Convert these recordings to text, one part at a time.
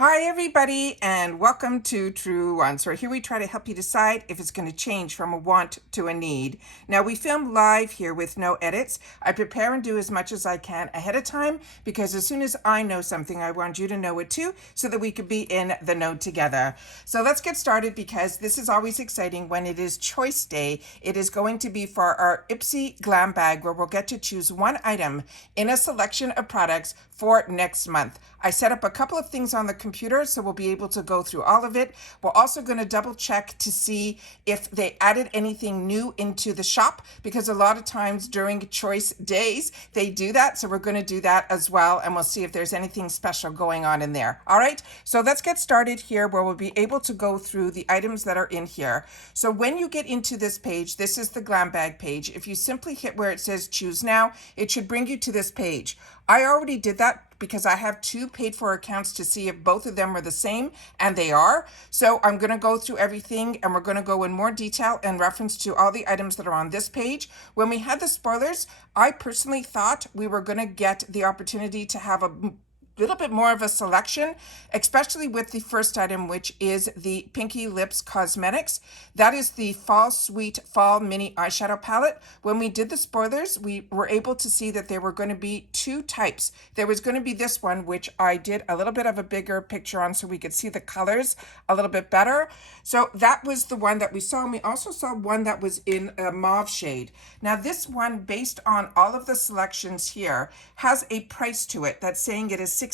Hi everybody and welcome to Truewants, where here we try to help you decide if it's going to change from a want to a need. Now we film live here with no edits. I prepare and do as much as I can ahead of time because as soon as I know something, I want you to know it too so that we could be in the know together. So let's get started because this is always exciting when it is choice day. It is going to be for our Ipsy glam bag where we'll get to choose one item in a selection of products for next month. I set up a couple of things on the computer, so we'll be able to go through all of it. We're also going to double check to see if they added anything new into the shop, because a lot of times during choice days, they do that. So we're going to do that as well, and we'll see if there's anything special going on in there. All right, so let's get started here where we'll be able to go through the items that are in here. So when you get into this page, this is the GlamBag page. If you simply hit where it says choose now, it should bring you to this page. I already did that because I have two paid for accounts to see if both of them are the same, and they are. So I'm going to go through everything and we're going to go in more detail in reference to all the items that are on this page. When we had the spoilers, I personally thought we were going to get the opportunity to have a little bit more of a selection, especially with the first item, which is the Pinky Lips Cosmetics. That is the Fall Sweet Fall Mini Eyeshadow Palette. When we did the spoilers, we were able to see that there were going to be two types. There was going to be this one, which I did a little bit of a bigger picture on so we could see the colors a little bit better. So that was the one that we saw. And we also saw one that was in a mauve shade. Now this one, based on all of the selections here, has a price to it that's saying it is $16.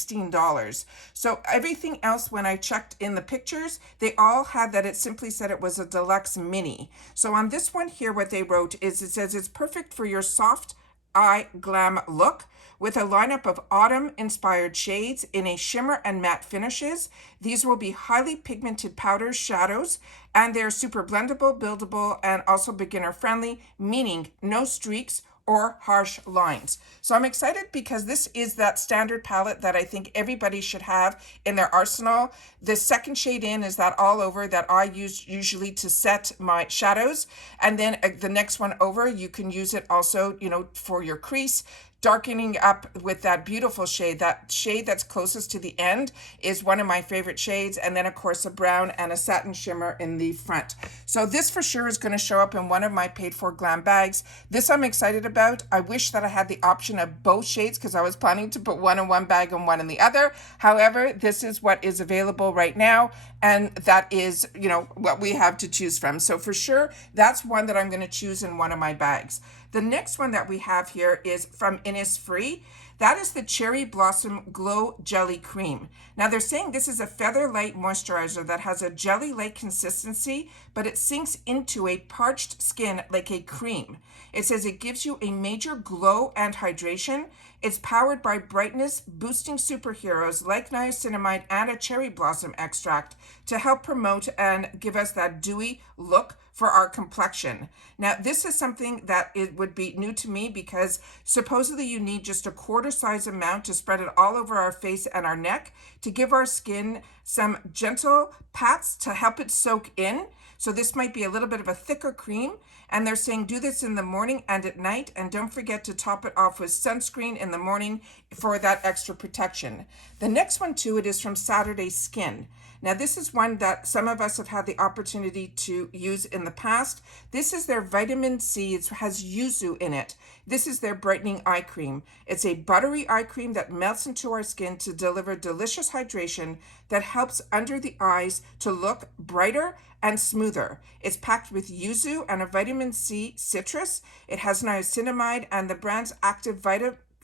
So everything else, when I checked in the pictures, they all had that it simply said it was a deluxe mini. So on this one here, what they wrote is it says it's perfect for your soft eye glam look with a lineup of autumn inspired shades in a shimmer and matte finishes. These will be highly pigmented powders, shadows, and they're super blendable, buildable, and also beginner friendly, meaning no streaks or harsh lines. So I'm excited because this is that standard palette that I think everybody should have in their arsenal. The second shade in is that all over that I use usually to set my shadows. And then the next one over, you can use it also, for your crease, darkening up with that beautiful shade. That shade that's closest to the end is one of my favorite shades. And then of course a brown and a satin shimmer in the front. So this for sure is going to show up in one of my paid for glam bags. This I'm excited about. I wish that I had the option of both shades because I was planning to put one in one bag and one in the other. However, this is what is available right now. And that is, what we have to choose from. So for sure, that's one that I'm going to choose in one of my bags. The next one that we have here is from Innisfree. That is the Cherry Blossom Glow Jelly Cream. Now they're saying this is a feather light moisturizer that has a jelly-like consistency, but it sinks into a parched skin like a cream. It says it gives you a major glow and hydration. It's powered by brightness boosting superheroes like niacinamide and a cherry blossom extract to help promote and give us that dewy look for our complexion. Now, this is something that it would be new to me because supposedly you need just a quarter size amount to spread it all over our face and our neck to give our skin some gentle pats to help it soak in. So this might be a little bit of a thicker cream. And they're saying do this in the morning and at night. And don't forget to top it off with sunscreen in the morning for that extra protection. The next one too, it is from Saturday Skin. Now this is one that some of us have had the opportunity to use in the past. This is their vitamin C. It has yuzu in it. This is their brightening eye cream. It's a buttery eye cream that melts into our skin to deliver delicious hydration that helps under the eyes to look brighter and smoother. It's packed with yuzu and a vitamin C citrus. It has niacinamide and the brand's active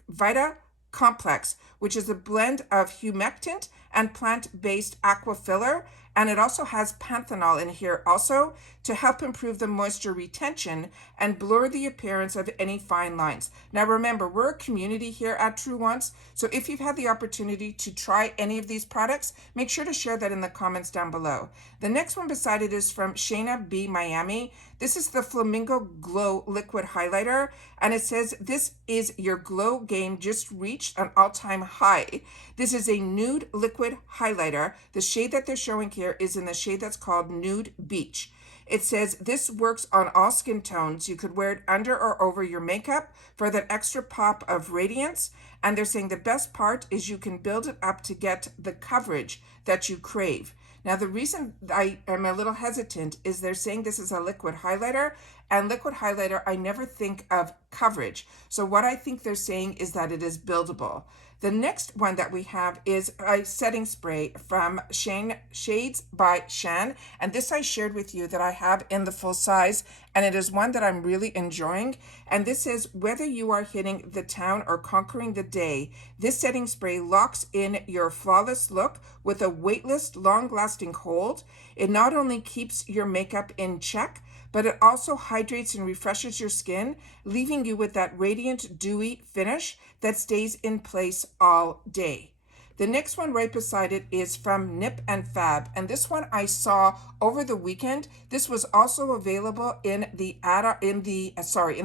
Vita Complex, which is a blend of humectant and plant-based aqua filler. And it also has panthenol in here also to help improve the moisture retention and blur the appearance of any fine lines. Now remember, we're a community here at Truewants, so if you've had the opportunity to try any of these products, make sure to share that in the comments down below. The next one beside it is from Shayna B. Miami. This is the Flamingo Glow Liquid Highlighter, and it says, this is your glow game just reached an all-time high. This is a nude liquid highlighter. The shade that they're showing here is in the shade that's called Nude Beach. It says this works on all skin tones. You could wear it under or over your makeup for that extra pop of radiance. And they're saying the best part is you can build it up to get the coverage that you crave. Now, the reason I am a little hesitant is they're saying this is a liquid highlighter, and liquid highlighter, I never think of coverage. So what I think they're saying is that it is buildable. The next one that we have is a setting spray from Shades by Shan. And this I shared with you that I have in the full size, and it is one that I'm really enjoying. And this is whether you are hitting the town or conquering the day, this setting spray locks in your flawless look with a weightless, long-lasting hold. It not only keeps your makeup in check, but it also hydrates and refreshes your skin, leaving you with that radiant, dewy finish that stays in place all day. The next one right beside it is from Nip and Fab, and this one I saw over the weekend. This was also available in the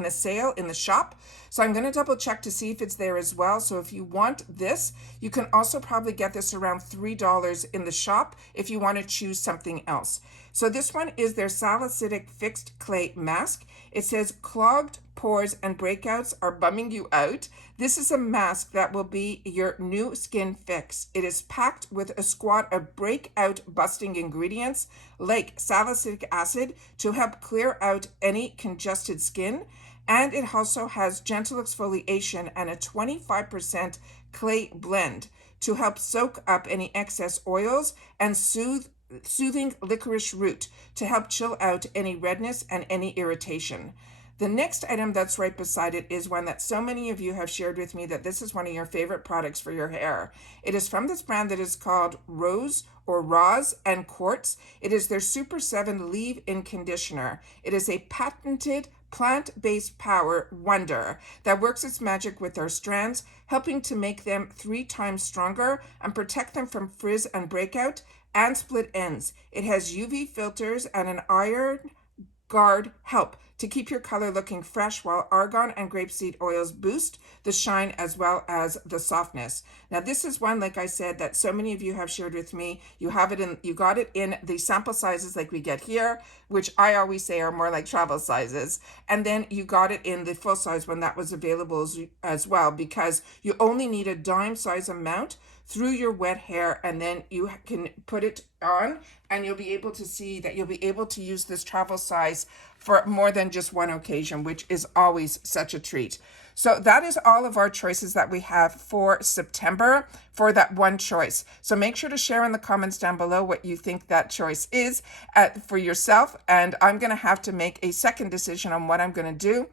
sale in the shop. So I'm going to double check to see if it's there as well. So if you want this, you can also probably get this around $3 in the shop if you want to choose something else. So this one is their salicylic fixed clay mask. It says clogged pores and breakouts are bumming you out. This is a mask that will be your new skin fix. It is packed with a squad of breakout busting ingredients like salicylic acid to help clear out any congested skin. And it also has gentle exfoliation and a 25% clay blend to help soak up any excess oils and soothing licorice root to help chill out any redness and any irritation. The next item that's right beside it is one that so many of you have shared with me that this is one of your favorite products for your hair. It is from this brand that is called Rose or Roz and Quartz. It is their Super 7 Leave-In Conditioner. It is a patented plant-based power wonder that works its magic with our strands, helping to make them 3 times stronger and protect them from frizz and breakout and split ends. It has UV filters and an iron guard help to keep your color looking fresh, while argan and grapeseed oils boost the shine as well as the softness. Now this is one, like I said, that so many of you have shared with me. You got it in the sample sizes like we get here, which I always say are more like travel sizes. And then you got it in the full size when that was available as well, because you only need a dime size amount through your wet hair, and then you can put it on and you'll be able to see that you'll be able to use this travel size for more than just one occasion, which is always such a treat. So that is all of our choices that we have for September for that one choice. So make sure to share in the comments down below what you think that choice is for yourself. And I'm going to have to make a second decision on what I'm going to do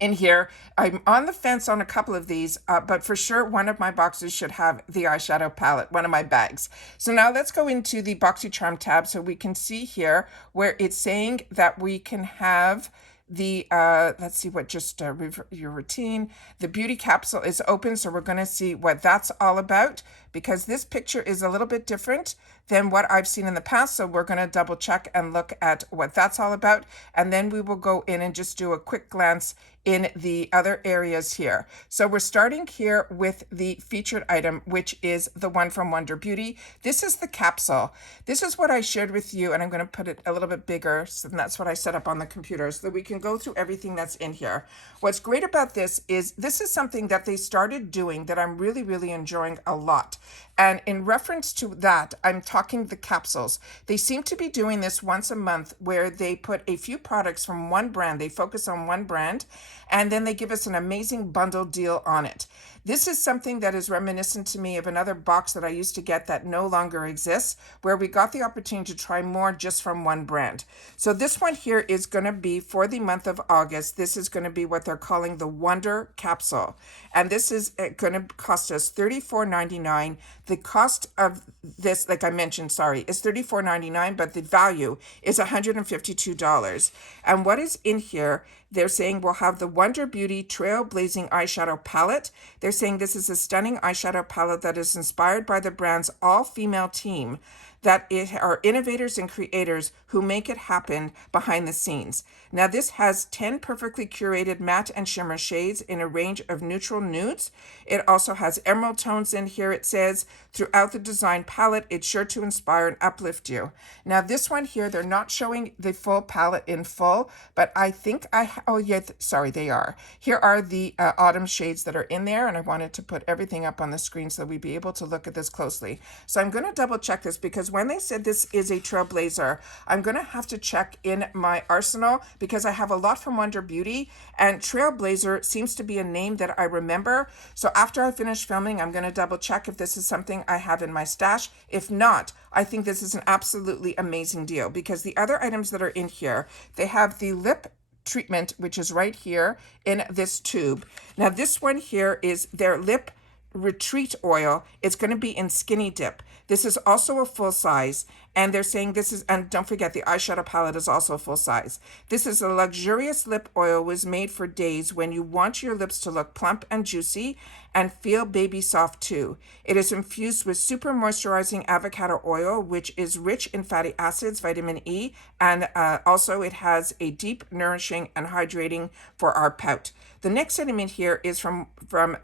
in here. I'm on the fence on a couple of these, but for sure one of my boxes should have the eyeshadow palette, one of my bags. So now let's go into the BoxyCharm tab so we can see here where it's saying that we can have the, let's see what just your routine. The beauty capsule is open, so we're going to see what that's all about, because this picture is a little bit different than what I've seen in the past. So we're going to double check and look at what that's all about. And then we will go in and just do a quick glance in the other areas here. So we're starting here with the featured item, which is the one from Wonder Beauty. This is the capsule. This is what I shared with you, and I'm going to put it a little bit bigger, so that's what I set up on the computer so that we can go through everything that's in here. What's great about this is something that they started doing that I'm really, really enjoying a lot. And in reference to that, I'm talking the capsules. They seem to be doing this once a month where they put a few products from one brand. They focus on one brand, and then they give us an amazing bundle deal on it. This is something that is reminiscent to me of another box that I used to get that no longer exists, where we got the opportunity to try more just from one brand. So this one here is going to be for the month of August. This is going to be what they're calling the Wonder Capsule. And this is going to cost us $34.99. The cost of this, like I mentioned, is $34.99, but the value is $152. And what is in here, they're saying we'll have the Wonder Beauty Trailblazing Eyeshadow Palette. They're saying this is a stunning eyeshadow palette that is inspired by the brand's all-female team that it are innovators and creators who make it happen behind the scenes. Now this has 10 perfectly curated matte and shimmer shades in a range of neutral nudes. It also has emerald tones in here. It says throughout the design palette, it's sure to inspire and uplift you. Now this one here, they're not showing the full palette in full, but I think oh yeah, sorry, they are. Here are the autumn shades that are in there, and I wanted to put everything up on the screen so we'd be able to look at this closely. So I'm going to double check this, because when they said this is a trailblazer, I'm going to have to check in my arsenal, because I have a lot from Wonder Beauty, and trailblazer seems to be a name that I remember. So after I finish filming, I'm going to double check if this is something I have in my stash. If not, I think this is an absolutely amazing deal, because the other items that are in here, they have the lip treatment, which is right here in this tube. Now this one here is their lip retreat oil. It's going to be in skinny dip. This is also a full size, and they're saying this is, and don't forget the eyeshadow palette is also full size. This is a luxurious lip oil, was made for days when you want your lips to look plump and juicy and feel baby soft too. It is infused with super moisturizing avocado oil, which is rich in fatty acids, vitamin E, and also it has a deep, nourishing, and hydrating for our pout. The next item in here is from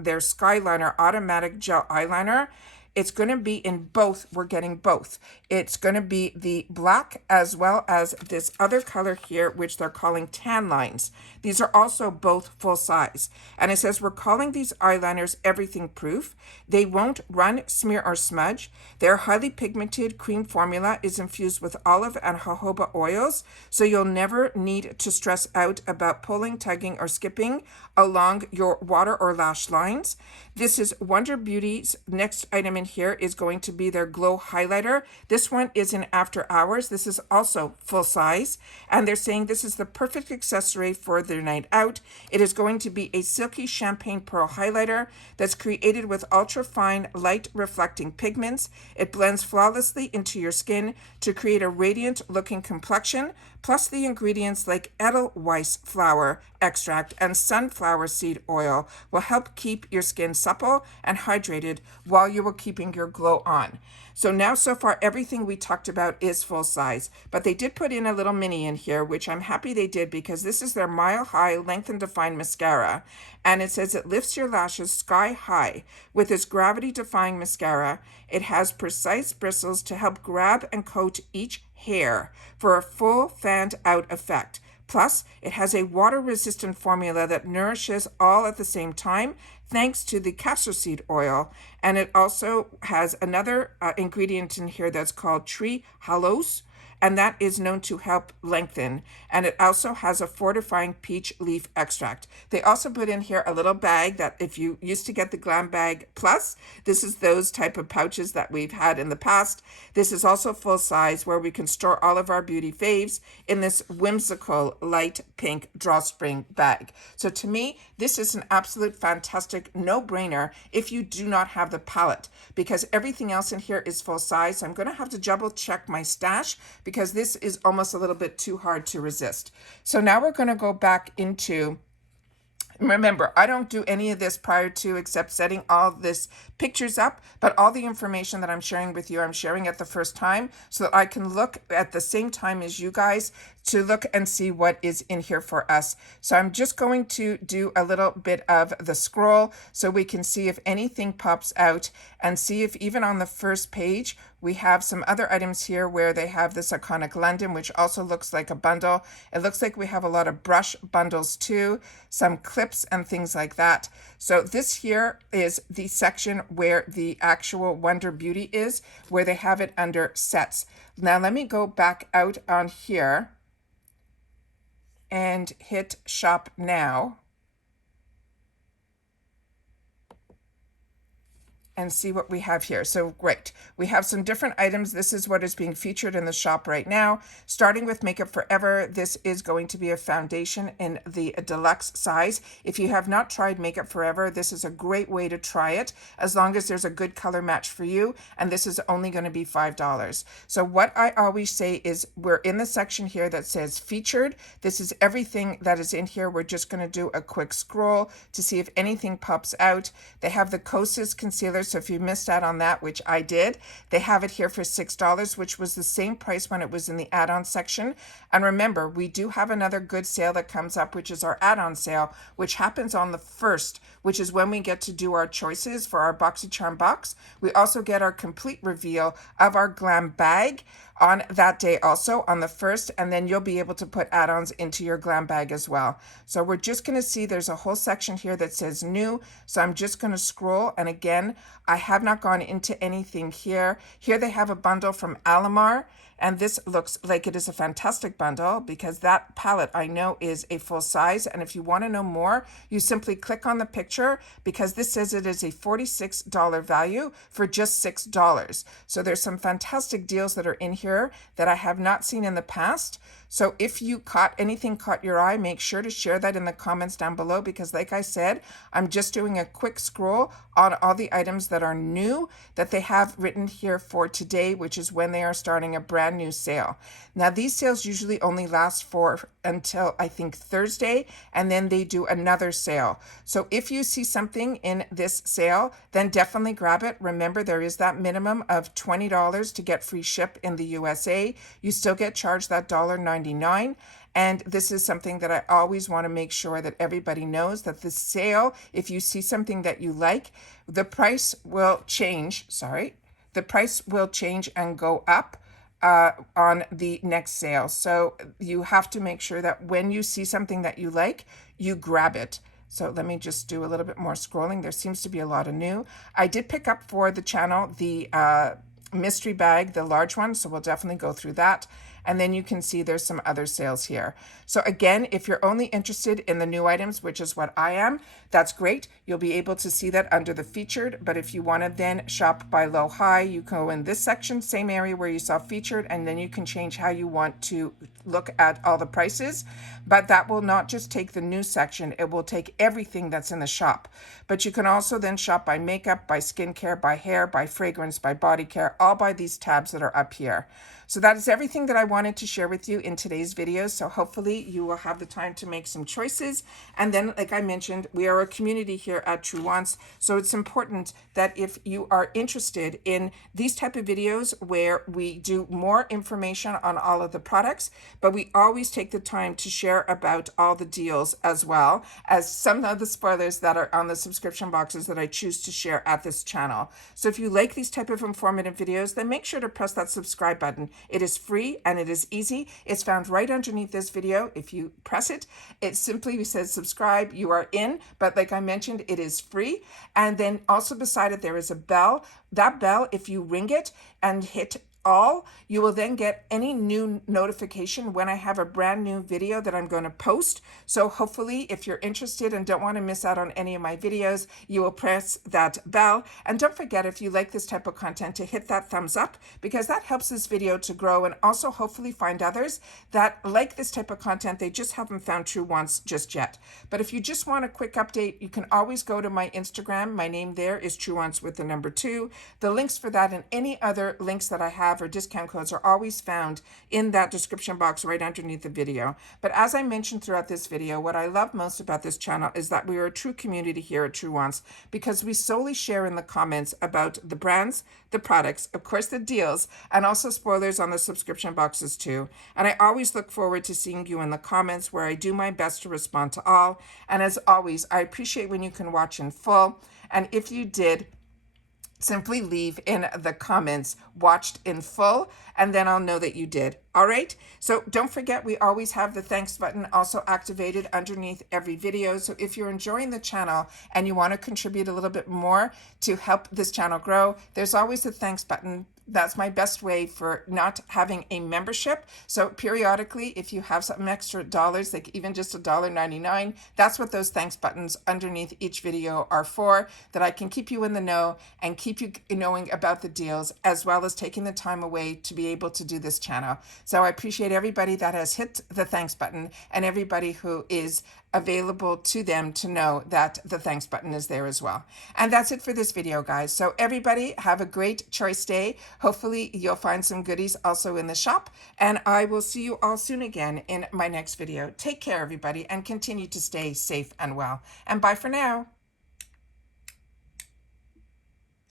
their Skyliner Automatic Gel Eyeliner. It's going to be in both. We're getting both. It's going to be the black as well as this other color here, which they're calling tan lines. These are also both full size. And it says we're calling these eyeliners everything proof. They won't run, smear, or smudge. Their highly pigmented cream formula is infused with olive and jojoba oils, so you'll never need to stress out about pulling, tugging, or skipping along your water or lash lines. This is Wonder Beauty's next item in here is going to be their glow highlighter. This one is in After Hours. This is also full size, and they're saying this is the perfect accessory for their night out. It is going to be a silky champagne pearl highlighter that's created with ultra fine light reflecting pigments. It blends flawlessly into your skin to create a radiant looking complexion, plus the ingredients like Edelweiss flower extract and sunflower seed oil will help keep your skin supple and hydrated while you are keeping your glow on. So now, so far, everything we talked about is full size, but they did put in a little mini in here, which I'm happy they did, because this is their Mile High Length and Define Mascara, and it says it lifts your lashes sky high with this gravity-defying mascara. It has precise bristles to help grab and coat each hair for a full fanned out effect. Plus, it has a water-resistant formula that nourishes all at the same time, thanks to the castor seed oil. And it also has another ingredient in here that's called tree halose, and that is known to help lengthen. And it also has a fortifying peach leaf extract. They also put in here a little bag that if you used to get the GlamBag Plus, this is those type of pouches that we've had in the past. This is also full size, where we can store all of our beauty faves in this whimsical light pink drawstring bag. So to me, this is an absolute fantastic no-brainer if you do not have the palette, because everything else in here is full size. So I'm going to have to double check my stash, because this is almost a little bit too hard to resist. So now we're going to go back into, remember, I don't do any of this prior to except setting all this pictures up, but all the information that I'm sharing with you, I'm sharing at the first time so that I can look at the same time as you guys to look and see what is in here for us. So I'm just going to do a little bit of the scroll so we can see if anything pops out, and see if even on the first page we have some other items here where they have this Iconic London, which also looks like a bundle. It looks like we have a lot of brush bundles too, some clips and things like that. So this here is the section where the actual Wonder Beauty is, where they have it under sets. Now let me go back out on here and hit shop now and see what we have here. So great. We have some different items. This is what is being featured in the shop right now. Starting with Makeup Forever, this is going to be a foundation in the deluxe size. If you have not tried Makeup Forever, this is a great way to try it, as long as there's a good color match for you, and this is only going to be $5. So what I always say is, we're in the section here that says featured. This is everything that is in here. We're just going to do a quick scroll to see if anything pops out. They have the Kosas concealers So if you missed out on that, which I did, they have it here for $6, which was the same price when it was in the add-on section. And remember, we do have another good sale that comes up, which is our add-on sale, which happens on the 1st, which is when we get to do our choices for our BoxyCharm box. We also get our complete reveal of our glam bag on that day, also on the 1st, and then you'll be able to put add-ons into your glam bag as well. So we're just going to see there's a whole section here that says new. So I'm just going to scroll, and again, I have not gone into anything here. Here they have a bundle from Alamar, and this looks like it is a fantastic bundle because that palette I know is a full size. And if you want to know more, you simply click on the picture because this says it is a $46 value for just $6. So there's some fantastic deals that are in here that I have not seen in the past. So if you anything caught your eye, make sure to share that in the comments down below because like I said, I'm just doing a quick scroll on all the items that are new that they have written here for today, which is when they are starting a brand new sale. Now these sales usually only last for until I think Thursday, and then they do another sale. So if you see something in this sale, then definitely grab it. Remember, there is that minimum of $20 to get free ship in the USA. You still get charged that $1.99. And this is something that I always want to make sure that everybody knows that the sale, if you see something that you like, the price will change. The price will change and go up on the next sale. So you have to make sure that when you see something that you like, you grab it. So let me just do a little bit more scrolling. There seems to be a lot of new. I did pick up for the channel the mystery bag, the large one, so we'll definitely go through that. And then you can see there's some other sales here. So again, if you're only interested in the new items, which is what I am, that's great. You'll be able to see that under the featured. But if you want to then shop by low high, you go in this section, same area where you saw featured, and then you can change how you want to look at all the prices. But that will not just take the new section, it will take everything that's in the shop. But you can also then shop by makeup, by skincare, by hair, by fragrance, by body care, all by these tabs that are up here. So that is everything that I wanted to share with you in today's video. So hopefully you will have the time to make some choices. And then, like I mentioned, we are a community here at Truewants. So it's important that if you are interested in these type of videos where we do more information on all of the products, but we always take the time to share about all the deals as well as some of the spoilers that are on the subscription boxes that I choose to share at this channel. So if you like these type of informative videos, then make sure to press that subscribe button. It is free and it is easy. It's found right underneath this video. If you press it, it simply says subscribe, you are in. But like I mentioned, it is free. And then also beside it, there is a bell. That bell, if you ring it and hit all, you will then get any new notification when I have a brand new video that I'm going to post. So hopefully if you're interested and don't want to miss out on any of my videos, you will press that bell. And don't forget, if you like this type of content, to hit that thumbs up because that helps this video to grow and also hopefully find others that like this type of content. They just haven't found Truewants just yet. But if you just want a quick update, you can always go to my Instagram. My name there is Truewants with the number 2. The links for that and any other links that I have or discount codes are always found in that description box right underneath the video. But as I mentioned throughout this video, what I love most about this channel is that we are a true community here at Truewants because we solely share in the comments about the brands, the products, of course the deals, and also spoilers on the subscription boxes too. And I always look forward to seeing you in the comments where I do my best to respond to all. And as always, I appreciate when you can watch in full. And if you did, simply leave in the comments watched in full, and then I'll know that you did. All right. So don't forget, we always have the thanks button also activated underneath every video. So if you're enjoying the channel and you want to contribute a little bit more to help this channel grow, there's always the thanks button. That's my best way for not having a membership. So periodically, if you have some extra dollars, like even just $1.99, that's what those thanks buttons underneath each video are for, that I can keep you in the know and keep you knowing about the deals, as well as taking the time away to be able to do this channel. So I appreciate everybody that has hit the thanks button and everybody who is available to them to know that the thanks button is there as well. And that's it for this video, guys. So everybody have a great choice day. Hopefully you'll find some goodies also in the shop, and I will see you all soon again in my next video. Take care, everybody, and continue to stay safe and well. And bye for now.